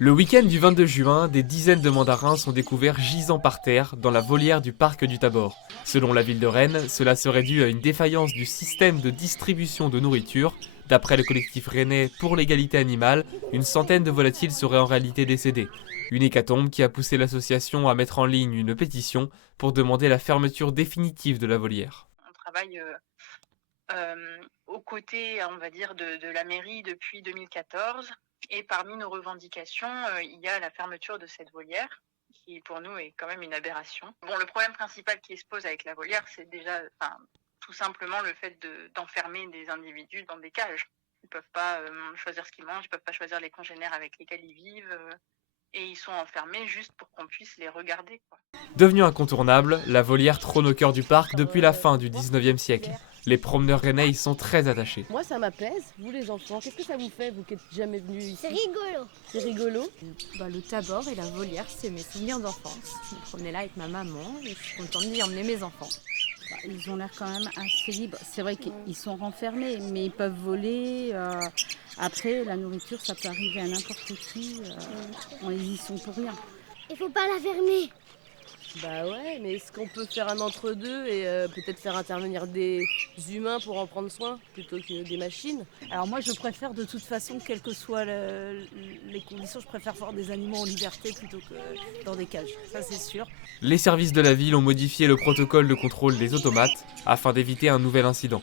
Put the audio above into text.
Le week-end du 22 juin, des dizaines de mandarins sont découverts gisant par terre dans la volière du parc du Tabor. Selon la ville de Rennes, cela serait dû à une défaillance du système de distribution de nourriture. D'après le collectif rennais pour l'égalité animale, une centaine de volatiles seraient en réalité décédés. Une hécatombe qui a poussé l'association à mettre en ligne une pétition pour demander la fermeture définitive de la volière. On travaille aux côtés, on va dire, de la mairie depuis 2014. Et parmi nos revendications, il y a la fermeture de cette volière, qui pour nous est quand même une aberration. Bon, le problème principal qui se pose avec la volière, c'est déjà tout simplement le fait d'enfermer des individus dans des cages. Ils ne peuvent pas choisir ce qu'ils mangent, ils ne peuvent pas choisir les congénères avec lesquels ils vivent. Et ils sont enfermés juste pour qu'on puisse les regarder, quoi. Devenue incontournable, la volière trône au cœur du parc depuis la fin du 19e siècle. Les promeneurs rennais y sont très attachés. Moi, ça m'apaise. Vous, les enfants, qu'est-ce que ça vous fait, vous qui n'êtes jamais venus ici? C'est rigolo. C'est rigolo. Le Tabor et la volière, c'est mes souvenirs d'enfance. Je me promenais là avec ma maman et je suis contente d'y emmener mes enfants. Ils ont l'air quand même assez libres. C'est vrai qu'ils sont renfermés, mais ils peuvent voler. Après, la nourriture, ça peut arriver à n'importe qui. Ils y sont pour rien. Il faut pas la fermer. Bah ouais, mais est-ce qu'on peut faire un entre-deux et peut-être faire intervenir des humains pour en prendre soin plutôt que des machines? Alors moi, je préfère de toute façon, quelles que soient les conditions, je préfère voir des animaux en liberté plutôt que dans des cages. Ça, c'est sûr. Les services de la ville ont modifié le protocole de contrôle des automates afin d'éviter un nouvel incident.